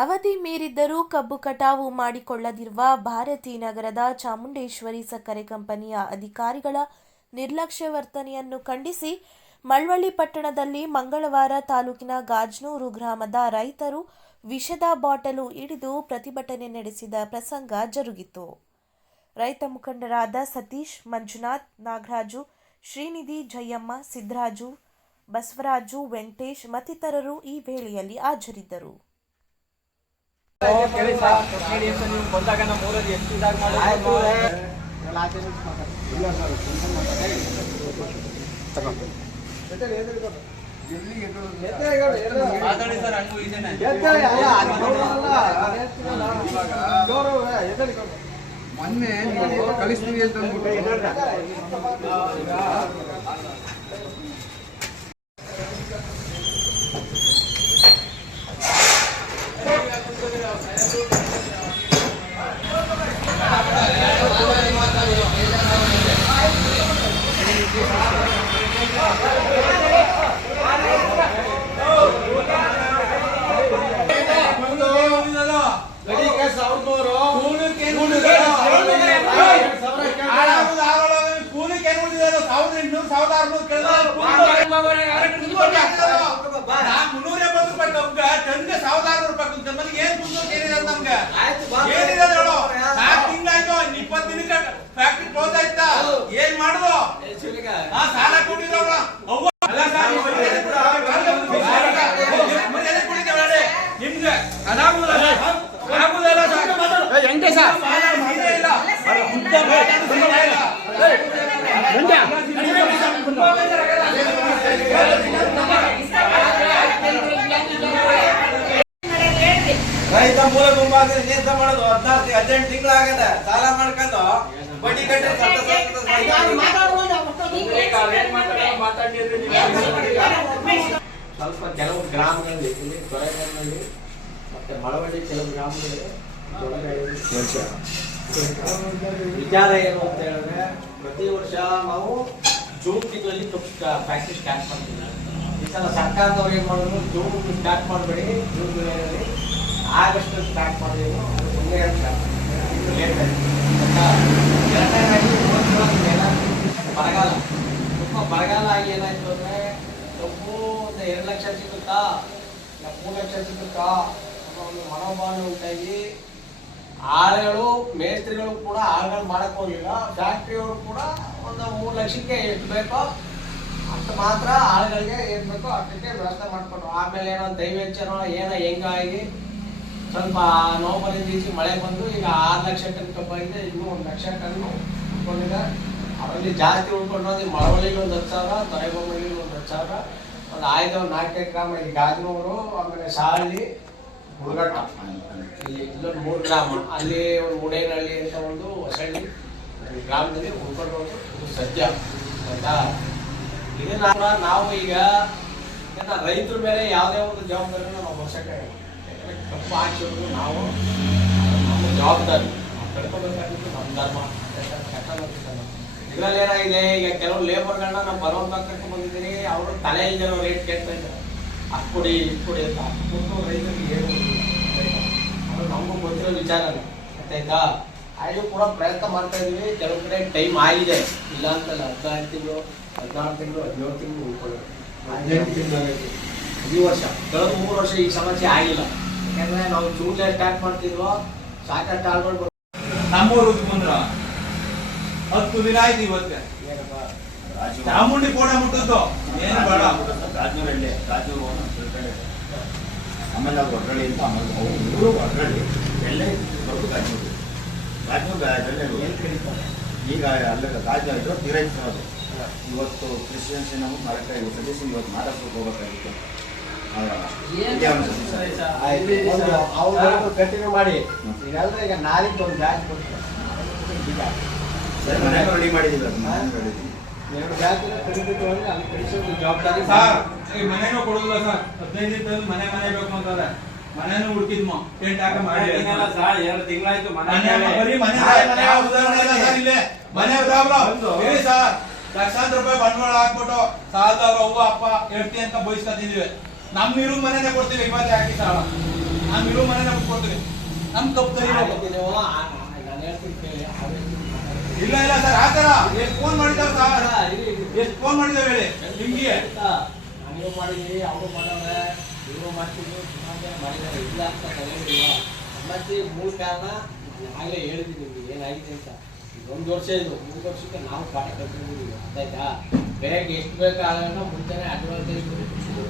ಅವಧಿ ಮೀರಿದ್ದರೂ ಕಬ್ಬು ಕಟಾವು ಮಾಡಿಕೊಳ್ಳದಿರುವ ಭಾರತಿ ನಗರದ ಚಾಮುಂಡೇಶ್ವರಿ ಸಕ್ಕರೆ ಕಂಪನಿಯ ಅಧಿಕಾರಿಗಳ ನಿರ್ಲಕ್ಷ್ಯ ವರ್ತನೆಯನ್ನು ಖಂಡಿಸಿ ಮಳವಳ್ಳಿ ಪಟ್ಟಣದಲ್ಲಿ ಮಂಗಳವಾರ ತಾಲೂಕಿನ ಗಾಜ್ನೂರು ಗ್ರಾಮದ ರೈತರು ವಿಷದ ಬಾಟಲು ಹಿಡಿದು ಪ್ರತಿಭಟನೆ ನಡೆಸಿದ ಪ್ರಸಂಗ ಜರುಗಿತು. ರೈತ ಮುಖಂಡರಾದ ಸತೀಶ್, ಮಂಜುನಾಥ್, ನಾಗರಾಜು, ಶ್ರೀನಿಧಿ, ಜಯಮ್ಮ ಸಿದ್ದರಾಜು ಬಸವರಾಜು, ವೆಂಕಟೇಶ್ ಮತ್ತಿತರರು ಈ ವೇಳೆಯಲ್ಲಿ ಹಾಜರಿದ್ದರು. ಅಂತ ನೀವು ಬಂದಾಗ ಎಷ್ಟು ಮೊನ್ನೆ ಕಳಿಸ್ತೀವಿ ಅಂತ ಅಂದ್ಬಿಟ್ಟು. ಸಾವಿರದ ಆರುನೂರು ರೂಪಾಯಿ ಕುಂತ ಮನೆಗೆ ಏನ್ ಕುಂತ ಏನಿದೆ ನಮ್ಗೆ ಏನಿದೆ ಹೇಳು ನಾಲ್ಕು ತಿಂಗಳಾಯ್ತು ಇನ್ನು ಇಪ್ಪತ್ತು ದಿನಕ್ಕೆ ಫ್ಯಾಕ್ಟ್ರಿ ಕ್ಲೋಸ್ ಆಯ್ತಾ ಏನ್ ಮಾಡುದು ಆ ಸಾಲ ಕೊಟ್ಟಿದ್ರು ಅವ್ವ ಅಲ್ಲ ಸರ್, ನೀವು ಮರ್ಯಾದೆ ಕೊಡಿ. ಮರ್ಯಾದೆ ಕೊಟ್ಟಿದ್ದೇವೆ ನೋಡಿ. ನಿಮ್ಗೆ ಅದಾಗುದಿಲ್ಲ ಸರ್. ಆಗುದಿಲ್ಲ ಸರ್. ಸಾಲ ಸೀರೆ ಇಲ್ಲ. ಉದ್ದ ಮಾತಾಡು ಸೀರೆ ಇಲ್ಲ. ರೈತ ಕೆಲಸ ಮಾಡೋದು ಹದಿನಾರು ಹದಿನೆಂಟು ತಿಂಗಳಾಗದ ಸಾಲ ಮಾಡ್ಕೊಂಡು ಬಡ್ಡಿ ಕಟ್ಟಿ ಸ್ವಲ್ಪ ಕೆಲವು ಗ್ರಾಮಗಳಲ್ಲಿ ಇಲ್ಲಿ ತೊರೆಗಳಲ್ಲಿ ಮತ್ತೆ ಮಳವಳ್ಳಿ ಕೆಲವು ಗ್ರಾಮಗಳಲ್ಲಿ ವಿಚಾರ ಏನು ಅಂತ ಹೇಳಿದ್ರೆ ಪ್ರತಿ ವರ್ಷ ನಾವು ಜೂನ್ ತಿಂಗಳಲ್ಲಿ ಫ್ಯಾಕ್ಟ್ರಿ ಸ್ಟಾರ್ಟ್ ಮಾಡ್ತೀವಿ. ಈ ಸಲ ಸರ್ಕಾರದವ್ರು ಏನ್ ಮಾಡಿದ್ರು? ಜೂನ್ ಸ್ಟಾರ್ಟ್ ಮಾಡಬೇಡಿ ಜೂನ್ ಜುಲೈನಲ್ಲಿ ಆಗಸ್ಟ್ ಸ್ಟಾರ್ಟ್ ಮಾಡಿದ್ರು? ಎರಡನೇದಾಗಿ ಬರಗಾಲ. ತುಂಬ ಬರಗಾಲ ಆಗಿ ಏನಾಯ್ತು ಅಂದ್ರೆ ಕಬ್ಬು ಒಂದು ಎರಡು ಲಕ್ಷ ಸಿಗುತ್ತಾ ಇಲ್ಲ, ಮೂರು ಲಕ್ಷ ಸಿಗುತ್ತಾ ಅನ್ನೋ ಒಂದು ಮನೋಭಾವನೆ ಉಂಟಾಗಿ ಆಳುಗಳು ಮೇಸ್ತ್ರಿಗಳು ಕೂಡ ಆಳುಗಳು ಮಾಡಕ್ ಹೋಗಿಲ್ಲ. ಫ್ಯಾಕ್ಟ್ರಿಯವರು ಕೂಡ ಒಂದು ಮೂರು ಲಕ್ಷಕ್ಕೆ ಎಷ್ಟು ಬೇಕೋ ಅಷ್ಟು ಮಾತ್ರ ಆಳುಗಳಿಗೆ ಏನ್ ಬೇಕೋ ಅಷ್ಟಕ್ಕೆ ವ್ಯವಸ್ಥೆ ಮಾಡ್ಕೊಂಡ್ರು. ಆಮೇಲೆ ಏನೋ ದೈವೆಚ್ಚನೋ ಏನೋ ಹೆಂಗಾಗಿ ಸ್ವಲ್ಪ ನೋವಲ್ಲಿ ಬೀಸಿ ಮಳೆ ಬಂದು ಈಗ ಆರು ಲಕ್ಷ ಟನ್ ಇದೆ ಇನ್ನೂ ಒಂದು ಲಕ್ಷ ಟನ್ ಉಳ್ಕೊಂಡಿದೆ ಅದರಲ್ಲಿ ಜಾಸ್ತಿ ಉಳ್ಕೊಂಡ್ರೆ ಮಳವಳ್ಳಿಗೆ ಒಂದು ಹತ್ತು ಸಾವಿರ ತೊರೆಬೊಮ್ಮಳ್ಳಿಗೆ ಒಂದು ಹತ್ತು ಸಾವಿರ. ಒಂದು ಆಯ್ದ ಒಂದು ನಾಲ್ಕೈದು ಗ್ರಾಮ ಇಲ್ಲಿ ಗಾಜನೂರು ಆಮೇಲೆ ಸಾಳಿ ಹುಡುಗಟ್ಟ ಇಲ್ಲಿ ಇಲ್ಲೊಂದು ಮೂರು ಗ್ರಾಮ. ಅಲ್ಲಿ ಒಂದು ಮುಡೇನಹಳ್ಳಿ ಅಂತ ಒಂದು ಹೊಸಳ್ಳಿ ಗ್ರಾಮದಲ್ಲಿ ಉಳ್ಕೊಂಡು ಇದು ಸದ್ಯ. ಆಯ್ತಾ? ಇದನ್ನ ನಾವು ಈಗ ರೈತರ ಮೇಲೆ ಯಾವುದೇ ಒಂದು ಜವಾಬ್ದಾರಿನ ನಾವು ವರ್ಷಕ್ಕಾಗಲ್ಲ ಯಾಕಂದ್ರೆ ಕಬ್ಬು ನಾವು ಜವಾಬ್ದಾರಿ ನಾವು ಕಳ್ಕೊಬೇಕಾಗಿದ್ದು ನಮ್ಮ ಧರ್ಮ ಇದರಲ್ಲಿ ಏನಾಗಿದೆ ಈಗ ಕೆಲವು ಲೇಬರ್ಗಳನ್ನ ನಾವು ಬರೋನ್ ಕರ್ಕೊಂಡು ಬಂದಿದ್ದೀನಿ ಅವರು ತಲೆ ಇಲ್ದಿರೋ ರೇಟ್ ಕೇಳ್ತಾ ಇದ್ದಾರೆ ಅದು ಕೊಡಿ ಇದು ಕೊಡಿ ಅಂತ ಅಷ್ಟು ರೈತರಿಗೆ ಏನು ಅದು ನಮಗೂ ಗೊತ್ತಿರೋ ವಿಚಾರ ಗೊತ್ತಾಯ್ತಾ ಆಯ್ತು ಕೂಡ ಪ್ರಯತ್ನ ಮಾಡ್ತಾ ಇದೀವಿ ಕೆಲವು ಕಡೆ ಟೈಮ್ ಆಗಿದೆ ಇಲ್ಲ ಅಂತಲ್ಲ ಹದಿನಾರು ತಿಂಗಳು ಹದಿನಾರು ತಿಂಗಳು ಹದಿನೇಳು ತಿಂಗಳು ಉಳ್ಕೊಳ್ಳೋದು ಹದಿನೆಂಟು ತಿಂಗಳು ಈ ವರ್ಷ, ಕಳೆದ ಮೂರು ವರ್ಷ ಈ ಸಮಸ್ಯೆ ಆಗಿಲ್ಲ. ಯಾಕಂದ್ರೆ ನಾವು ಜೂನ್ಲೆ ಟ್ಯಾಕ್ ಮಾಡ್ತಿದ್ವೋ ಸಾಕಷ್ಟು ಆಳ್ಗಳು ನಮ್ಮೂರು ಬಂದ್ರ ಹತ್ತು ದಿನ ಆಯ್ತು ಇವತ್ತೆ. ಚಾಮುಂಡಿ ಕೋಣೆ ಮುಟ್ಟದ್ದು. ಏನು ಬೇಡ. ರಾಜೂರಲ್ಲಿ ರಾಜೂರು ಆಮೇಲೆ ಅವ್ರು ಒಡ್ರಳ್ಳಿ ಅಂತ ಆಮೇಲೆ ಅವ್ರು ಊರು ಎಲ್ಲ ಬರೋದು ರಾಜೂರು ರಾಜೂರು ಈಗ ಅಲ್ಲ ರಾಜ ಇದು ತೀರೈತಿರೋದು ಇವತ್ತು ಕ್ರಿಶ್ಚಿಯನ್ಸ್ ನಾವು ಮರಕ ಸತೀಶ್ ಇವತ್ತು ಮಾತಾಡ್ಸ್ಬೇಕು ಹೋಗ್ಬೇಕಾಗಿತ್ತು. ಕಂಟಿನ್ಯೂ ಮಾಡಿ ಈಗ ನಾಳೆಗೆ ಒಂದು ಸರಿ ಮನೆ ಮನೆ ಬೇಕು ಅಂತಾರೆ ಮನೆನೂ ಹುಡುಕಿದ್ಮೋ ಮನೆ ಮನೆ ಮನೆ ಲಕ್ಷಾಂತರ ರೂಪಾಯಿ ಬಂಡವಾಳ ಹಾಕ್ಬಿಟ್ಟು ಸಾಲದವ್ರು ಅವ್ವ ಅಪ್ಪ ಹೇಳ್ತಿ ಅಂತ ಬಯಸ್ಕೊತಿದೀವಿ ನಮ್ ಇರೋ ಮನೆನೇ ಕೊಡ್ತೀವಿ ಇವತ್ತೇ ಹಾಕಿ ಸಾಲ. ನಾನು ಇರೋ ಮನೆನ ಕೊಡ್ತೀವಿ ನಮ್ ಕಪ್ ಇಲ್ಲ ಇಲ್ಲ ಸರ್ ಆತರ ಎಷ್ಟು ಫೋನ್ ಮಾಡಿದಾರೆ ಸರ್. ಎಷ್ಟು ಫೋನ್ ಮಾಡಿದಾವೆ ಹೇಳಿ? ನಿಮ್ಗೆ? ನೀವು ಮಾಡಿದ್ವಿ ಅವರು ಮಾಡವ್ರೆ ಇವರು ಮಾಡ್ತೀವಿ ಮಾಡಿದ್ದಾರೆ ಇಲ್ಲ ಅಂತ. ತಗೊಂಡಿಲ್ಲ ಮತ್ತೆ ಮೂಲ ಕಾರಣ ಆಗಲೇ ಹೇಳಿದ್ದೀನಿ ಏನಾಗಿದೆ ಅಂತ ಒಂದು ವರ್ಷ ಇದು, ಮೂರು ವರ್ಷಕ್ಕೆ ನಾವು ಪಾಠ ಕಲ್ತ್ಕೊಂಡಿದ್ದೀವಿ. ಅರ್ಥಾಯ್ತಾ ಬೇಗ ಎಷ್ಟು ಬೇಕಾದ್ರೂ ಮುಂಚೆನೆ ಅಡ್ವಾನ್ಟೇಜ್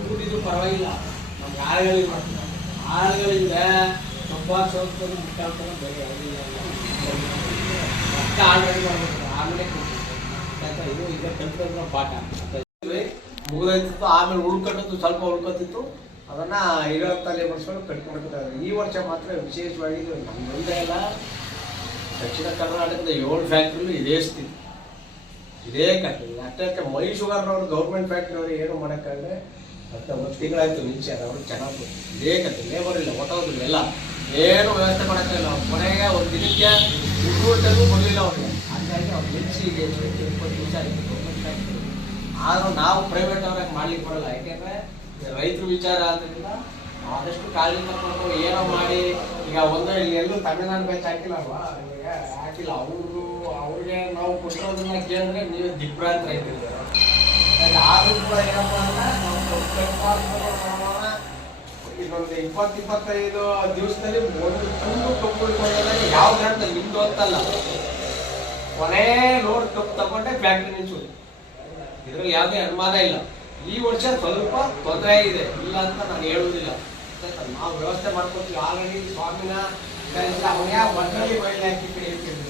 ಕೂಡಿದ್ರು ಪರವಾಗಿಲ್ಲ. ನಮ್ಗೆ ಆಳುಗಳಿಲ್ಲ ಆಳುಗಳಿದ್ರೆ ತುಂಬ ಸ್ವಲ್ಪ ಮುಟ್ಟಾಡ್ತಾರೆ ಬೇರೆ ಯಾವುದಿಲ್ಲ ಮತ್ತೆ ಆಲ್ರೆಡಿ ಮಾಡ್ಬೇಕು. ಆಮೇಲೆ ಇದು ಈಗ ಕಲ್ತ್ಕೊಂಡ್ರೆ ಪಾಠ. ಮುಗಿದಿತ್ತು ಆಮೇಲೆ ಉಳ್ಕೊಟ್ಟಿತ್ತು ಸ್ವಲ್ಪ ಉಳ್ಕೊತಿತ್ತು. ಅದನ್ನ ಇರೋಂಥ ಲೇಬರ್ಸ್ಗಳು ಕಟ್ಕೊಡ್ತಿದ್ದಾರೆ ಈ ವರ್ಷ ಮಾತ್ರ ವಿಶೇಷವಾಗಿ ನಮ್ಮ ಮುಂದೆ ಎಲ್ಲ ದಕ್ಷಿಣ ಕರ್ನಾಟಕದ ಏಳು ಫ್ಯಾಕ್ಟ್ರಿಗಳು ಇದೇ ಸ್ಥಿತಿ. ಇದೇ ಕಥೆ ಅಷ್ಟಕ್ಕೆ ಮೈ ಶುಗರ್ನವ್ರು ಗೌರ್ಮೆಂಟ್ ಫ್ಯಾಕ್ಟ್ರಿಯವ್ರು ಏನು ಮಾಡೋಕ್ಕಾಗದೆ ಒಂದು ತಿಂಗಳಾಯ್ತು ನಿಲ್ಸ್ಯಾರ ಅವರು ಚೆನ್ನಾಗಿ. ಇದೇ ಕತೆ ಲೇಬರ್ ಇಲ್ಲ ಒಟ್ಟೋದ್ರು ಎಲ್ಲ. ಏನು ವ್ಯವಸ್ಥೆ ಮಾಡೋಕ್ಕಿಲ್ಲ ಅವ್ರು. ಕೊನೆಗೆ ಒಂದು ದಿನಕ್ಕೆ ಹುಡುಗರು ಬರಲಿಲ್ಲ ಅವ್ರಿಗೆ ಹಾಗಾಗಿ ಅವ್ರು ಎಷ್ಟು ಇಪ್ಪತ್ತು ನಿಮಿಷ ಆಯಿತು ಗೌರ್ಮೆಂಟ್ ಫ್ಯಾಕ್ಟ್ರಿ ಆದರೂ ನಾವು ಪ್ರೈವೇಟ್ ಅವ್ರಾಗ ಮಾಡ್ಲಿಕ್ಕೆ ಬರಲ್ಲ. ಯಾಕೆಂದರೆ ರೈತರು ವಿಚಾರ ಆದ್ದರಿಂದ ಆದಷ್ಟು ಕಾಲಿಂದ ಕೊಟ್ಟು ಏನೋ ಮಾಡಿ, ಈಗ ಒಂದು ಇಲ್ಲಿ ಎಲ್ಲೂ ತಮಿಳ್ನಾಡು ಬೆಚ್ಚ ಹಾಕಿಲ್ಲ ಅಲ್ವಾ? ಹಾಕಿಲ್ಲ. ಅವರು ನಾವು ಕೊಟ್ಟಿರೋದನ್ನ ಕೇಳಿದ್ರೆ ನೀವು ದಿಗ್ಭ್ರಾಂತ ರೈತರು ಆದ್ರೂ ಕೂಡ ಏನಪ್ಪ ಇನ್ನೊಂದು ಇಪ್ಪತ್ತು, ಇಪ್ಪತ್ತೈದು ದಿವಸದಲ್ಲಿ ಒಂದು ತುಂಬ ಯಾವ್ದು ಯಾವ ಗ್ರಾಮದಲ್ಲಿ ನಿಮ್ದು ಅಂತಲ್ಲ. ಕೊನೆ ಲೋಡ್ ಕಪ್ ತಗೊಂಡೆ ಫ್ಯಾಕ್ಟ್ರಿ ನಿಲ್ಸೋದು. ಇದ್ರಲ್ಲಿ ಯಾವುದೇ ಅನುಮಾನ ಇಲ್ಲ. ಈ ವರ್ಷ ಸ್ವಲ್ಪ ತೊಂದರೆ ಇದೆ. ಇಲ್ಲ ಅಂತ ನಾನು ಹೇಳುವುದಿಲ್ಲ. ಆಯ್ತಾ? ನಾವು ವ್ಯವಸ್ಥೆ ಮಾಡ್ಕೊತೀವಿ. ಆಲ್ರೆಡಿ ಸ್ವಾಮಿನ ಅವನ ಒಟ್ಟಲ್ಲಿ ಬಯಲು ಹಾಕಿ ಕಡೆ ಹೇಳ್ತಿದ್ರು